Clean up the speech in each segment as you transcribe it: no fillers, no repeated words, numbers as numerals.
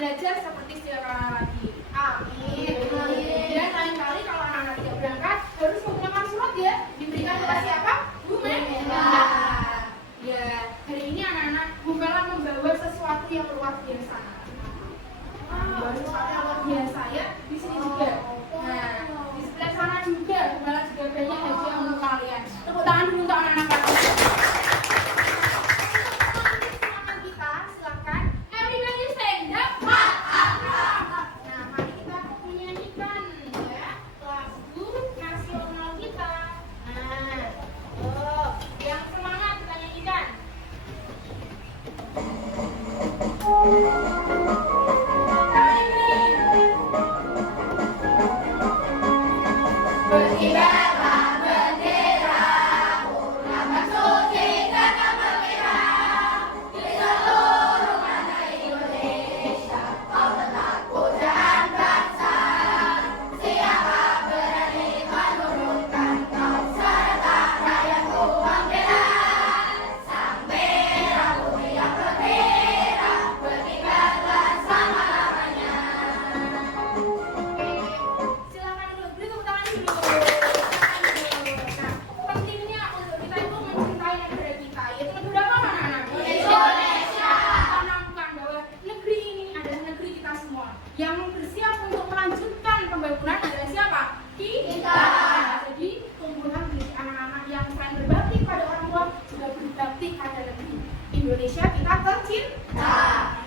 belajar seperti sedia kala lagi. Amin. Dan lain kali kalau anak-anak tidak berangkat harus menggunakan surat ya, diberikan kepada siapa? Bu Mela. Ya, hari ini anak-anak Bu Mela membawa sesuatu yang luar biasa. Membawa sesuatu yang luar biasa ya, di sini juga. Nah, di sebelah sana juga Bu Mela juga banyak hadiah untuk kalian. Tepuk tangan dulu untuk anak-anak kalian. Indonesia kita tercinta.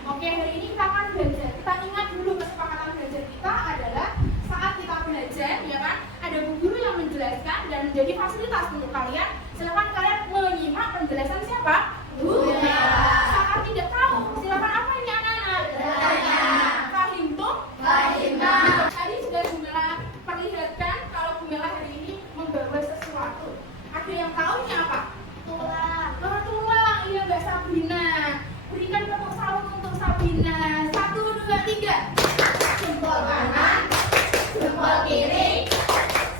Oke, hari ini kita akan belajar. Kita ingat dulu kesepakatan belajar kita adalah saat kita belajar, ya kan? Ada bu guru yang menjelaskan dan menjadi fasilitas untuk kalian. Silakan kalian menyimak penjelasan siapa? Bu Mela. Saat tidak tahu, silakan apa ini anak-anak? Bertanya. Fahim tuh? Fahim. Tadi sudah Bu Mela perlihatkan kalau Bu Mela hari ini membawa sesuatu. Ada yang tahu ini apa? Tulang. Tulang, iya Mbak Sabrina. Berikan tepuk salut untuk Sabrina. 1, 2, 3. Jempol kanan, jempol kiri,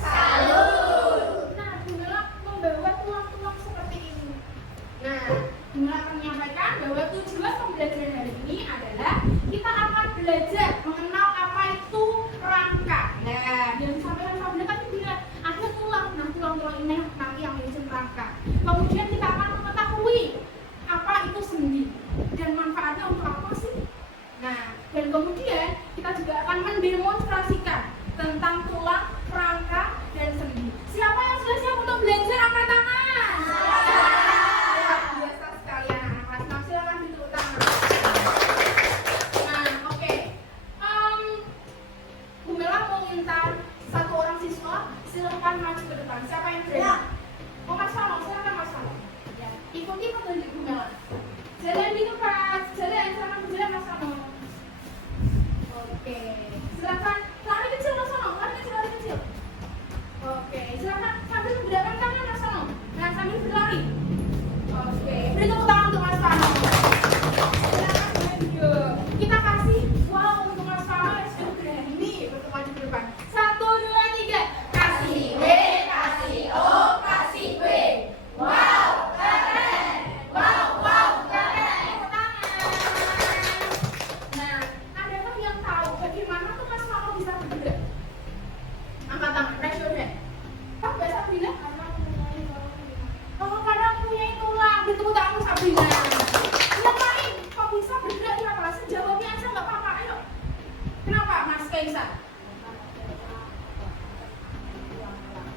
salut. Nah, Bu Mela membawa tulang-tulang seperti ini. Nah, Bu Mela akan menyampaikan bahwa tujuan pembelajaran hari ini adalah kita akan belajar mengenal apa itu rangka. Nah, yang disampaikan Sabrina tadi bilang ada tulang. Nah, tulang-tulang ini nanti yang menyusun rangka. Kemudian kita akan mengetahui apa itu sendi dan manfaatnya untuk apa sih. Nah, dan kemudian kita juga akan mendemonstrasikan tentang tulang, rangka, dan sendi. Siapa yang sudah siap untuk belajar? Angkat tangan. Luar biasa sekali anak-anak kelas 6. Silakan duduk tangan. Nah, oke. Bu Mela mau minta satu orang siswa silakan maju ke depan. Siapa yang berani? Oh, Mas Fano, silakan Mas Fano. Ya, ikuti petunjuk Bu Mela. Jalan di tempat, jalan sama berjalan Mas Fano. Oke, silakan lari kecil Mas Fano, lari kecil. Oke, silakan sambil menggerakkan tangan Mas Fano. Nah, sambil berlari. Oke, beri tepuk tangan untuk Mas Fano. Silakan video. Kita kasih wow untuk Mas Fano yang sudah berani untuk maju ke depan. 1, 2, 3. Kasih W, kasih O, kasih W. Wow, keren. Wow, keren. Tepuk tangan. Nah, adakah yang tahu bagaimana tuh Mas Fano bisa bergerak? Angkat tangan, raise your hand. Pak, Mbak Sabrina? Oh, karena punya tulang. Beri tepuk tangan untuk Sabrina. Yang lain, kok bisa bergerak di kelas? Jawabnya aja nggak apa-apa. Ayo. Kenapa, Mas Kaisa?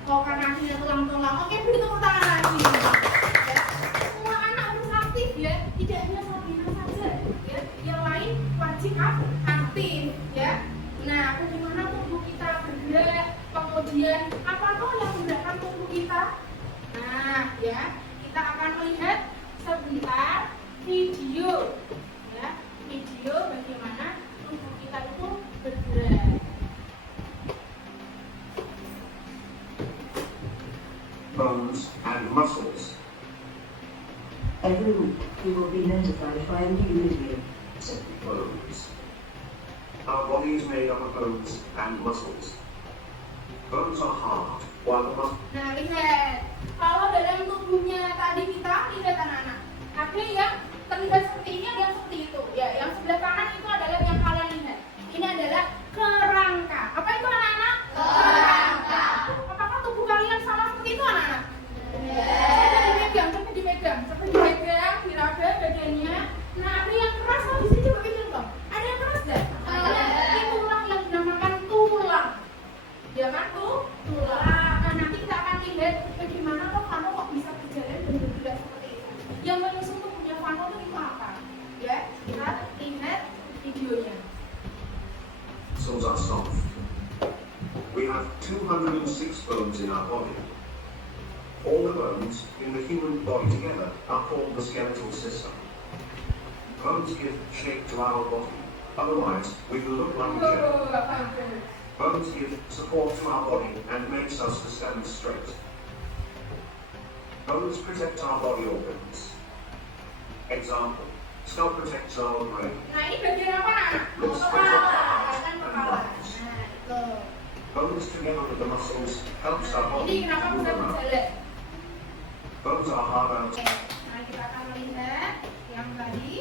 Oh, karena akhirnya tulang-tulang. Oke, beri tepuk tangan lagi. Ya. Semua anak harus aktif ya, tidak hanya Sabrina saja. Ya. Yang lain wajib aktif ya. Nah, bagaimana tubuh kita bergerak, kemudian apa tuh yang menggerakkan tubuh kita? Nah, ya, kita akan melihat sebentar video ya, video bagaimana tubuh kita itu bergerak. Bones and muscles. Every week, you will be notified by a new video. Bones. Our body is made up of bones and muscles. Bones are hard, while the muscles Nah, lihat. Kalau dalam tubuhnya tadi kita lihat anak-anak, ada yang terlihat seperti ini, ada yang seperti itu. Ya, yang sebelah kanan itu adalah yang kalian videonya. Muscles are soft. We have 206 bones in our body. All the bones in the human body together are called the skeletal system. Bones give shape to our body. Otherwise, we will look like a jelly. Bagus. Bones give support to our body and makes us to stand straight. Bones protect our body organs. Example, skull protects our brain. Nah, ini bagian apa, anak? Lips Kepala, protect our kan eyes and kepala. lungs. Nah, itu. Bones together with the muscles helps our Ini body kenapa move bisa around. berjalan? Bones are hard out. Oke, nah kita akan melihat yang tadi.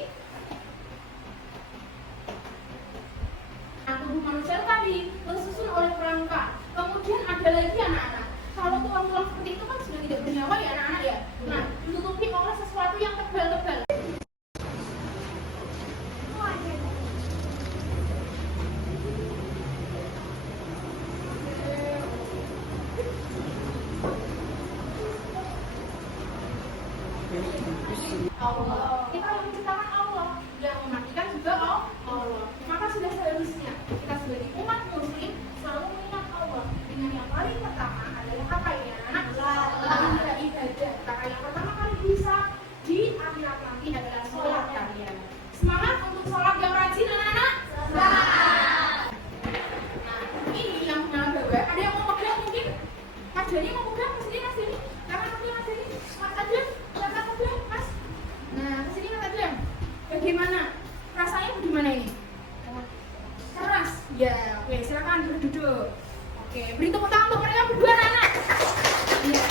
Nah, tubuh manusia tadi tersusun oleh kerangka. Kemudian ada lagi anak-anak. Kalau tulang-tulang seperti itu kan sudah tidak bernyawa ya anak-anak ya. Nah, ditutupi oleh sesuatu yang tebal-tebal. Allah. Kita yang menciptakan Allah, yang mematikan juga Allah. Maka sudah seharusnya kita sebagai umat muslim selalu mengingat Allah dengan yang paling pertama adalah apa ya anak? Ibadah. Maka yang pertama kali bisa di akhirat nanti adalah sholat kalian. Semangat untuk sholat yang rajin anak-anak. Nah, ini yang bawa. Ada yang mau pegang mungkin? Mas Jani mau pegang kesini Mas Jani? Jangan pegang Mas Jani. Mas Adrian, jangan pegang Mas. Nah, kesini Mas Adrian. Bagaimana? Rasanya bagaimana ini? Keras. Ya, oke, silakan berduduk. Oke, beri tepuk tangan untuk mereka berdua anak. Iya.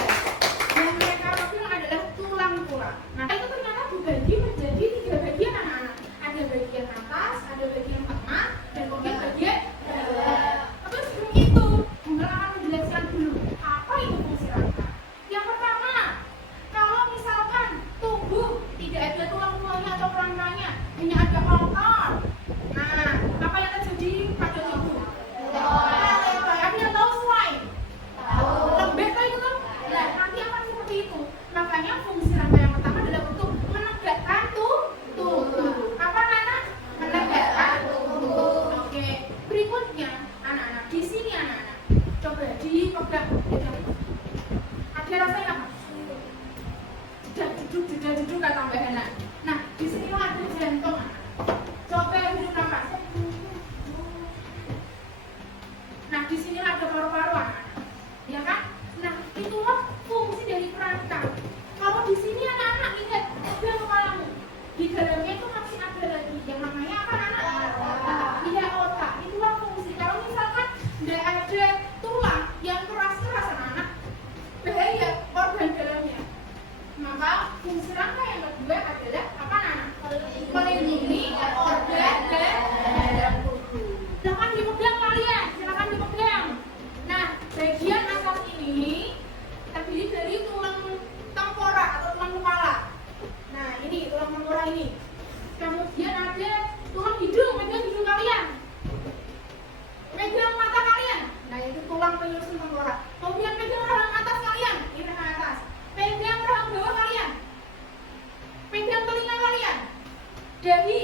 Yang mereka pegang adalah tulang-tulang. Nah, itu ternyata dibagi menjadi 3 bagian anak-anak. Ada bagian atas, ada bagian tengah, dan kemudian bagian bawah. Tapi sebelum itu, Bunda akan menjelaskan dulu apa itu fungsi rangka. Yang pertama, kalau misalkan tubuh tidak ada tulang-tulangnya atau rangkanya, hanya ada otot. Nah, apa yang terjadi pada tubuh? Ada tahu slide? Lembek kan itu kan? Nah, nanti akan seperti itu. Makanya fungsi rangka yang pertama adalah untuk menegakkan tubuh. Apa Nana? Menegakkan tubuh. Oke. Berikutnya, anak-anak di sini anak-anak. Coba dipegang. Ada rasanya apa? Jeduk kata Mbak Hana. Nah, di sini ada jantung. Coba hidup nafas. Nah, di sini ada paru-paru anak-anak. Ya kan? Nah, itulah fungsi dari kerangka. Kalau di sini anak-anak lihat, pegang kepalamu. Di dalamnya itu masih ada lagi yang namanya apa anak-anak? Iya, otak. Itulah fungsi. Kalau misalkan tidak ada tulang yang keras-keras anak-anak, bahaya organ dalamnya. Maka fungsi rangka yang kedua adalah apa anak? Melindungi organ dalam tubuh. Silakan dipegang kalian, silakan dipegang. Nah, bagian atas ini terdiri dari tulang tengkorak atau tulang kepala. Nah, ini tulang tengkorak ini. Kemudian ada tulang hidung, pegang hidung kalian. Pegang mata kalian. Nah, itu tulang penyusun tengkorak. Kemudian pegang rahang atas kalian, ini rahang atas. Pegang rahang bawah kalian. Pegang telinga kalian. Dahi.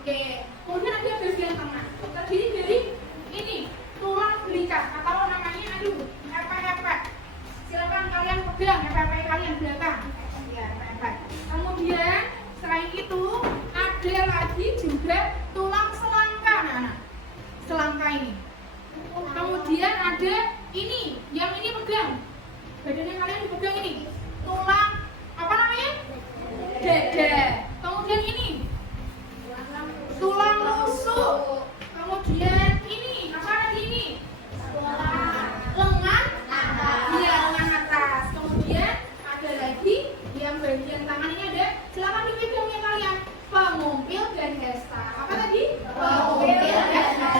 Oke. Kemudian ada bagian tengah. Terdiri dari ini tulang belikat atau namanya epek-epek. Silakan kalian pegang epek-epek kalian belakang. Ya, epek-epek. Kemudian selain itu ada lagi juga tulang selangka, anak-anak. Selangka ini. Kemudian ada ini, yang ini pegang. Badannya kalian dipegang ini. Tulang apa namanya? Dada. Kemudian ini tulang rusuk. Kemudian ini apa lagi ini? Lengan. Iya, lengan atas. Kemudian ada lagi yang bagian tangan ini ada. Silakan dipegangnya kalian. Pengumpil dan hesta. Apa tadi? Pengumpil dan hesta.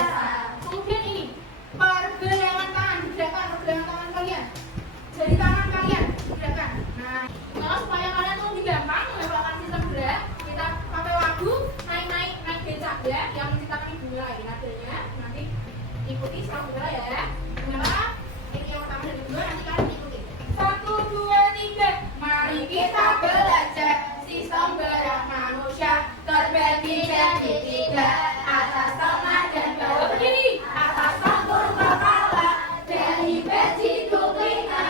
Kemudian ini pergelangan tangan, gerakan pergelangan tangan kalian. Jari tangan kalian, gerakan. Nah, kalau supaya kalian tuh lebih gampang melakukan sistem gerak, kita pakai lagu naik becak ya, yang menciptakan Ibu Mila ini nadanya. Nanti ikuti sama Mila ya. Dengarlah, ini yang pertama dan kedua, nanti kalian ikuti. 1, 2, 3. Mari kita belajar sistem gerak manusia terbagi dari segitiga, atas tengah dan bawah berdiri, atas campur kepala, dari beci telinga,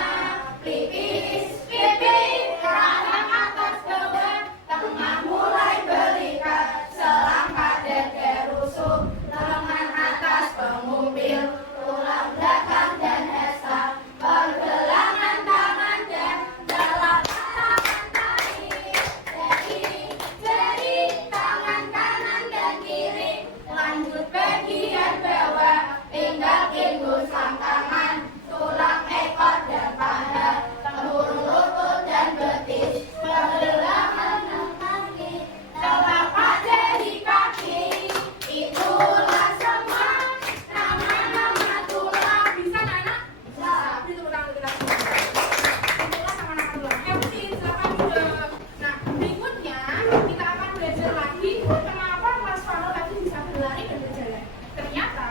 pelipis, pipi, rahang atas bawah, tengah mulai belikat, selangkah dada rusuk, lengan atas pengumpil, tulang belakang dan hesta, pergelangan tangan dan telapak tangan kaki, jari tangan kanan dan kiri, lanjut bagian bawah, pinggang ingus tangan, tulang ekor dan paha, tempurung lutut dan betis, pergelangan kaki, telapak jari kaki, itulah semua nama-nama tulang. Bisa anak? Bisa. Beri tepuk tangan untuk kita semua. Itulah nama-nama tulang. MC silakan duduk. Nah, berikutnya kita akan belajar lagi kenapa Mas Fano tadi bisa berlari dan berjalan. Ternyata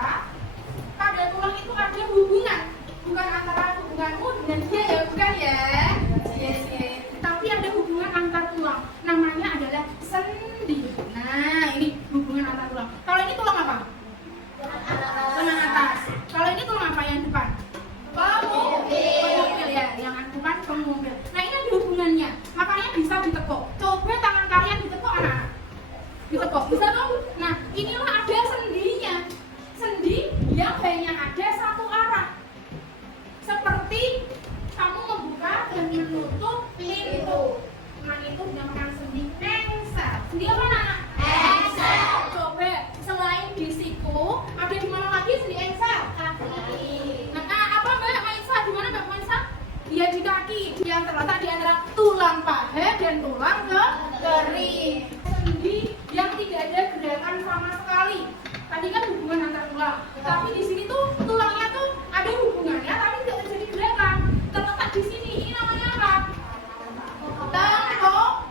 pada tulang itu ada hubungan, bukan antara hubunganmu dengan dia ya, bukan ya? Yes. Tapi ada hubungan antar tulang. Namanya adalah sendi. Nah, ini hubungan antar tulang. Kalau ini tulang apa? Tulang atas. Kalau ini tulang apa yang depan? Pengumpil ya, yang depan pengumpil. Nah, ini ada hubungannya. Makanya bisa ditekuk. Coba tangan kalian ditekuk anak-anak. Ditekuk, bisa dong? Nah, inilah ada sendinya. Sendi yang hanya ada satu arah. Seperti kamu membuka dan menutup pintu. Nah, itu dinamakan sendi engsel. Sendi apa anak? Engsel. Coba selain di siku, ada di mana lagi sendi engsel? Kaki. Nah, apa Mbak Maisa? Di mana Mbak Maisa? Dia di kaki, yang terletak di antara tulang paha dan tulang kering. Sendi yang tidak ada gerakan sama sekali. Tadi kan hubungan antar tulang, tapi di sini tuh tulangnya tuh ada hubungannya, tapi tidak terjadi gerakan. Terletak di sini, ini namanya apa?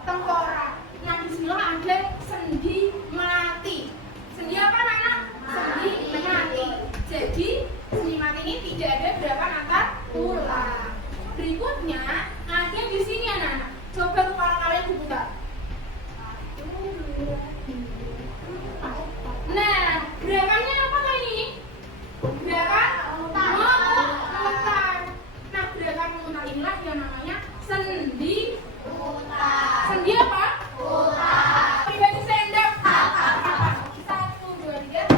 Tengkorak. Nah, di sini ada sendi melati. Sendi apa anak? Sendi melati. Jadi sendi melati ini tidak ada gerakan antar tulang. Berikutnya ada di sini anak. Coba kepala kalian dibuka. Nah, gerakannya apa kali ini? Gerakan memutar. Nah, gerakan memutar inilah yang namanya sendi putar. Sendi apa? Putar. Pribadi sendok. 1, 2, 3.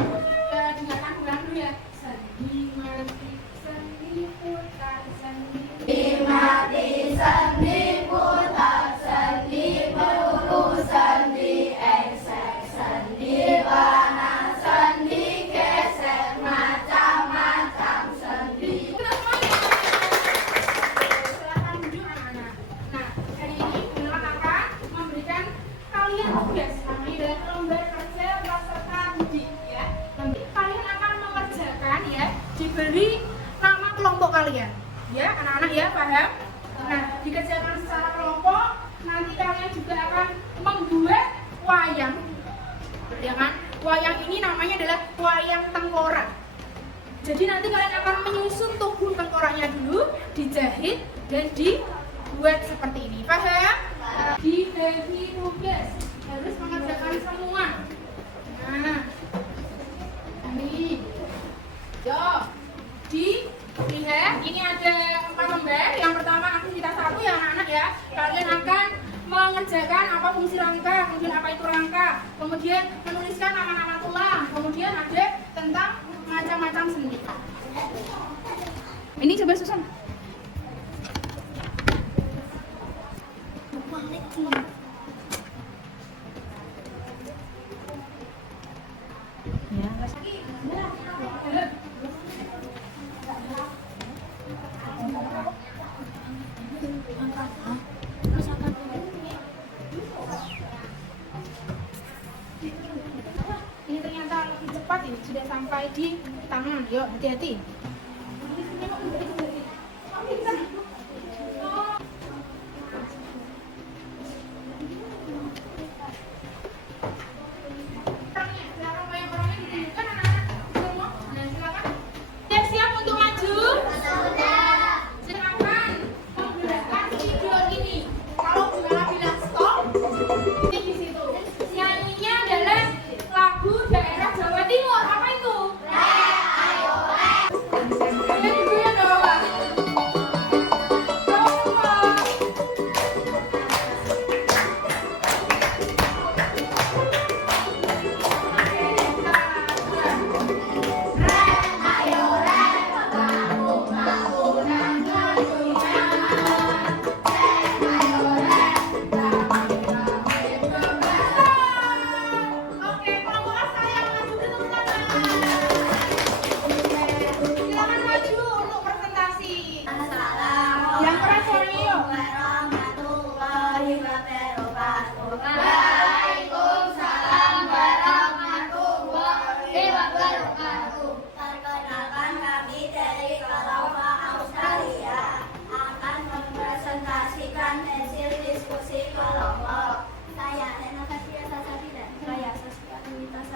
Dengarkan ulang dulu ya. Sendi mati, sendi putar, sendi mati, sendi putar, sendi peluru, sendi engsel, sendi panas, sendi gesek, macam-macam sendi. Silakan duduk anak-anak. Nah, hari ini Gunawan akan memberikan kalian tugas namanya adalah lembar kerja peserta didik ya. Nanti kalian akan mengerjakan ya, diberi nama kelompok kalian. Ya, anak-anak ya, paham? Nah, dikerjakan secara kelompok, nanti kalian juga akan membuat wayang. Ya kan? Wayang ini namanya adalah wayang tengkorak. Jadi nanti kalian akan menyusun tubuh tengkoraknya dulu, dijahit dan dibuat seperti ini. Paham? Dibagi tugas, harus mengerjakan semua. Nah, ini. Yo, dilihat, ini ada 4 lembar. Yang pertama aktivitas 1 ya anak-anak ya. Kalian akan mengerjakan apa fungsi rangka, kemudian apa itu rangka, kemudian menuliskan nama-nama tulang, kemudian ada tentang macam-macam sendi. Ini coba susun. Ini ternyata lebih cepat, ini sudah sampai di tangan. Yuk, hati-hati. Siap untuk maju? Silakan menggerakkan video ini. Kalau Gimana bilang stop, di situ. Nyanyinya adalah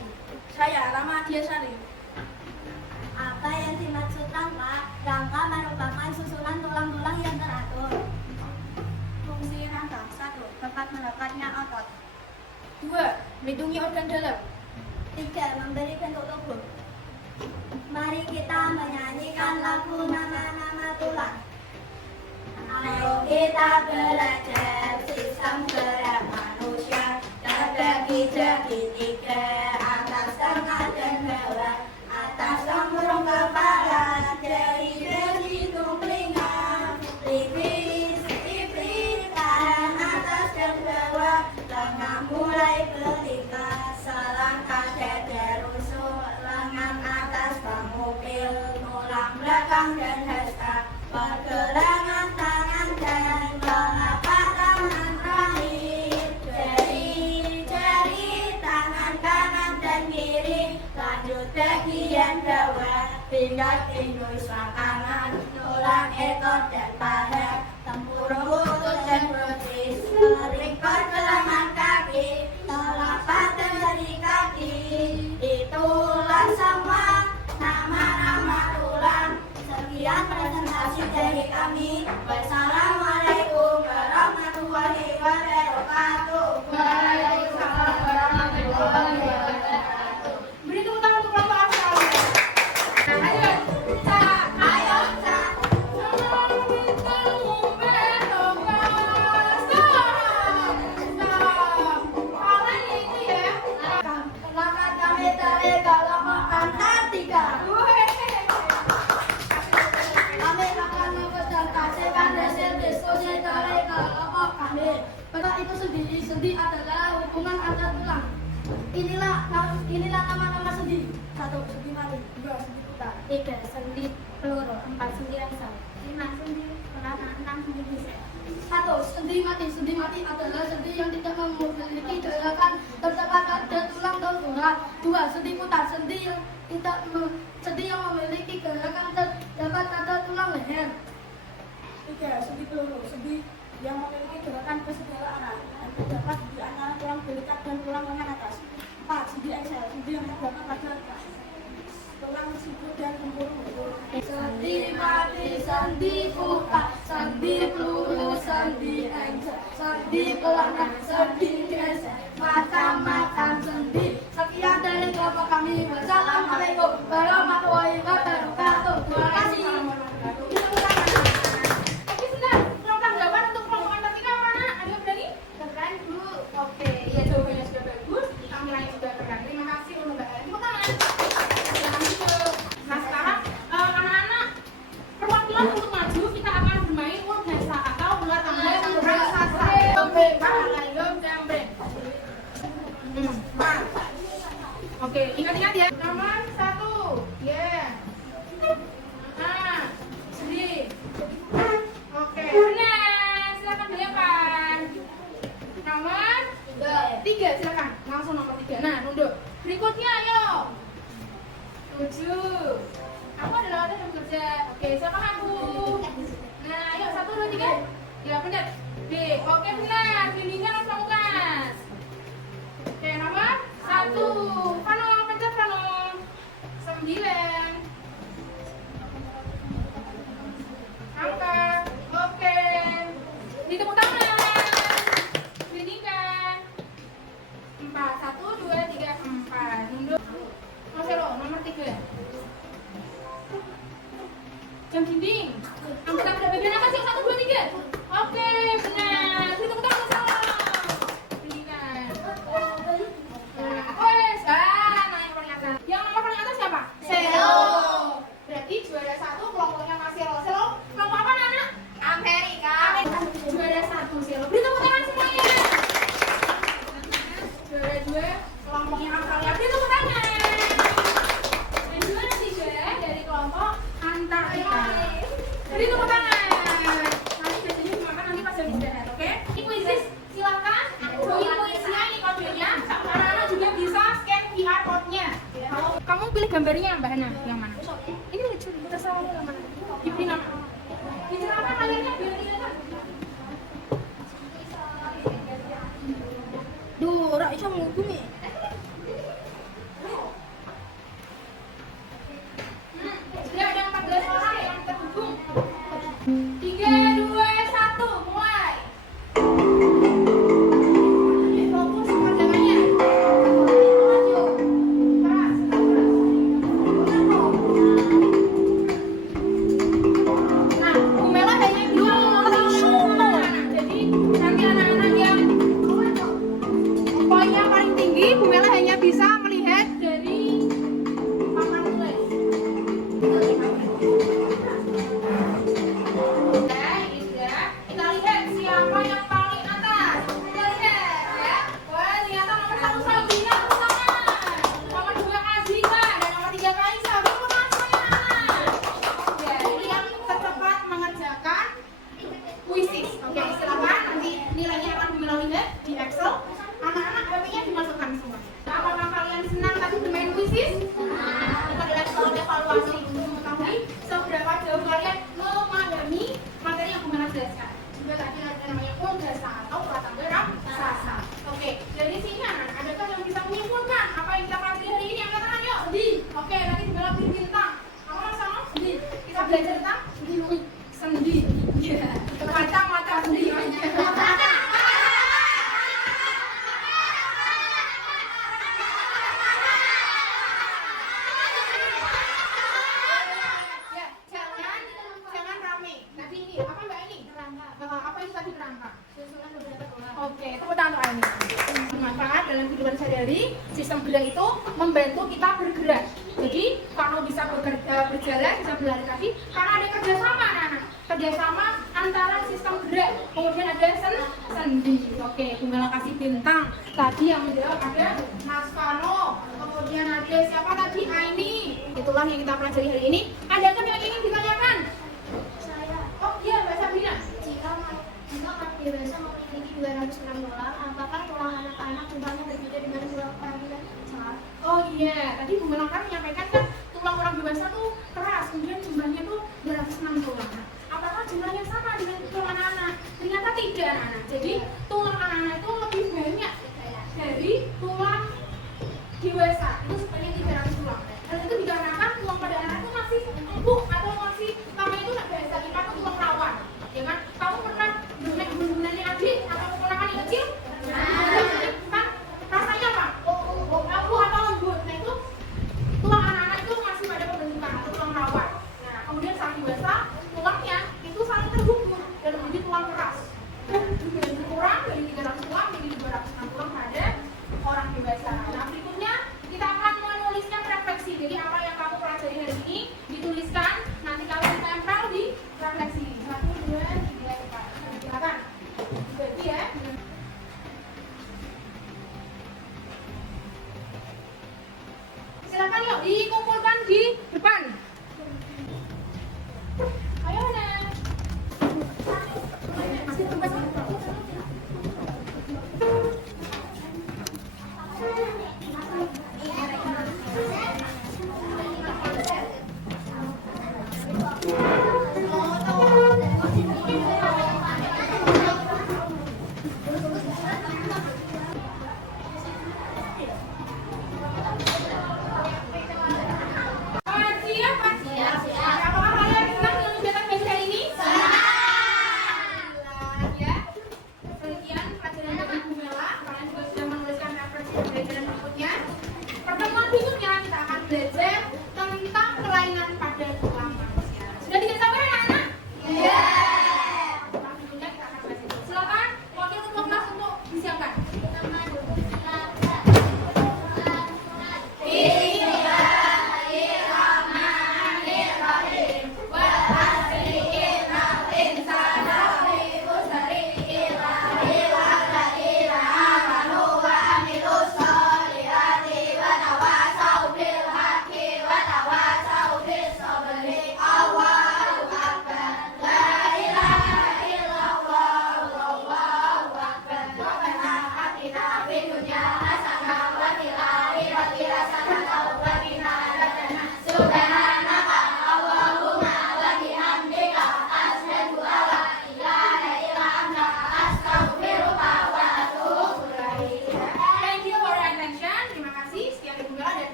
Sari. Saya Ramadhiya Sari. Apa yang dimaksud rangka? Rangka merupakan susunan tulang-tulang yang teratur. Fungsi rangka 1. Tempat melekatnya otot. 2. Melindungi organ dalam. 3. Memberi bentuk tubuh. Mari kita menyanyikan lagu nama-nama tulang. Ayo kita belajar sistem gerak manusia terbagi-bagi 3, atas, tengah, dan bawah. Atas tempurung kepala, jari-jari hidung telinga, pipi, tangan atas dan bawah, tengah mulai berlipat, selangkah dada rusuk, lengan atas pemukil, tulang belakang dan hasta, pergelangan tangan dan telapak tangan terakhir, jari-jari tangan kanan dan kiri, lanjut bagian bawah, pinggang induk kanan, tulang ekor dan paha, tempurung lutut dan betis, tarik pergelangan kaki, telapak dan jari kaki. Itulah semua nama-nama tulang. Sekian presentasi dari kami. Wassalamualaikum warahmatullahi wabarakatuh. Waalaikumsalam warahmatullahi wabarakatuh. Beri tepuk tangan untuk kelompok Australia. Ayo, Cak. Ayo, Cak. Selamat kami dari kelompok Antartika. Kami akan mempresentasikan hasil diskusi dari kelompok kami. Pada itu sendi adalah hubungan antar tulang. Inilah nama-nama sendi. 1. Sendi mati. 2. Sendi putar. 3. Sendi peluru. 4. Sendi rangsang. 5. Sendi pelana. 6. Sendi bisik. 1. Sendi mati. Sendi mati adalah sendi yang tidak memiliki gerakan terdapat pada tulang dan urat. 2. Sendi putar. Sendi yang memiliki gerakan terdapat pada tulang leher. 3. Sendi peluru. Sendi yang memiliki gerakan ke segala arah dan terdapat di antara tulang belikat dan tulang lengan atas. 4. Sendi engsel. Sendi yang terdapat pada tulang siku dan tempurung. Sendi mati, sendi putar, sendi peluru, sendi engsel, sendi pelana, sendi engsel, macam-macam sendi. Sekian dari kelompok kami. Wassalamualaikum warahmatullahi wabarakatuh. Terima kasih. Oke, sebentar. Tolong tanggapan untuk kelompok Antartika mana? Ada yang berani? Keren, Bu. Oke, iya jawabannya sudah bagus. Tampilannya sudah keren. Terima kasih untuk Mbak Ellen. Tepuk tangan. Nah, sekarang anak-anak perwakilan untuk maju kita akan bermain word desa atau ular tangga raksasa. Oke, ingat-ingat ya. Nomor 1. Yeah. Sedih. Oke, benar. Silakan dilempar. Nomor 3, silakan. Langsung nomor 3. Nah, nunduk. Berikutnya, ayo. 7. Aku adalah orang yang bekerja. Oke, siapa aku? Nah, ayo 1, 2, 3. Ya, benar. B. Oke, benar. Bimbingan langsung kelas. Oke, nomor 1. Vano, pencet Vano. 9. Angkat. Oke. Ditepuk tangan. Bimbingan. 4. 1, 2, 3, 4. Nunduk. Marcelo, nomor 3. Jam dinding. Anggota pada bagian apa sih? 1, 2, 3. Oke, benar. Tepuk tangan sama. Bimbingan. Wes, naik paling atas. Yang nomor paling atas siapa? Selo. Berarti juara 1 kelompoknya Mas Selo. Selo, kelompok apa anak? Amerika. Juara 1 Selo. Beri tepuk tangan semuanya. Juara 2 kelompoknya Australia. Beri tepuk tangan. Dan juara 3 dari kelompok Antartika. Beri tepuk tangan. Nanti biasanya dimakan nanti pas jam istirahat, oke? Ini kuisis, silakan join kuisnya, ini kodenya. Anak-anak juga bisa scan QR code-nya. Kamu pilih gambarnya Mbak Hana, yang mana? Ini lucu, terserah yang mana. Diberi nama. Dicerahkan layarnya biar kelihatan. Duh, rak iso menghubungi. analisis? Itu adalah soal evaluasi untuk mengetahui seberapa jauh kalian memahami materi yang Bunda jelaskan. Juga tadi ada namanya pondasa atau pratangga raksasa. Oke, dari sini anak, adakah yang bisa menyimpulkan apa yang kita pelajari hari ini? Angkat tangan yuk. Oke, nanti sebelah pilih bintang. Kamu sama? Kita belajar tentang sendi. Macam-macam sendi. Ya, jangan rame. Tadi ini apa Mbak ini? Kerangka. Apa itu tadi kerangka? Susunan beberapa tulang. Oke, tepuk tangan untuk ini. Bermanfaat dalam kehidupan sehari-hari. Sistem gerak itu membantu kita bergerak. Jadi kalau bisa berjalan, bisa berlari kaki, karena ada kerjasama anak-anak. Kerjasama antara sistem gerak. Kemudian ada sendi. Oke, Bunda kasih bintang. Tadi yang menjawab ada Mas Fano. Kemudian ada siapa tadi? Aini. Itulah yang kita pelajari hari ini. Adakah yang ingin ditanyakan? Saya, Oh iya, Mbak Sabrina. jika dewasa memiliki 206 tulang, apakah tulang anak-anak jumlahnya berbeda dengan tulang orang dewasa? Oh iya, tadi Bu Melangkar menyampaikan kan tulang orang dewasa tuh keras, kemudian jumlahnya tuh 206 tulang. Apakah jumlahnya sama dengan tulang anak-anak? Ternyata tidak anak-anak. Jadi tulang anak-anak itu lebih banyak dari tulang dewasa. Itu sebanyak 300 tulang. Dan itu dikarenakan tulang pada anak itu masih empuk atau masih namanya itu bahasa IPA itu tulang rawan. Ya kan? Kamu pernah gunanya adik atau keponakan yang kecil? Kan rasanya apa? Empuk atau lembut. Nah itu tulang anak-anak itu masih pada pembentukan atau tulang rawan. Nah kemudian saat dewasa tulangnya itu saling terhubung dan menjadi tulang keras. Dan berkurang dari 300 tulang menjadi 206 tulang pada orang dewasa. Nah berikutnya kita akan menuliskan refleksi. Jadi apa yang kamu pelajari hari ini dituliskan, nanti kalian tempel di refleksi. 1, 2, 3, 4. Silakan. Jadi ya. Silakan yuk diikuti.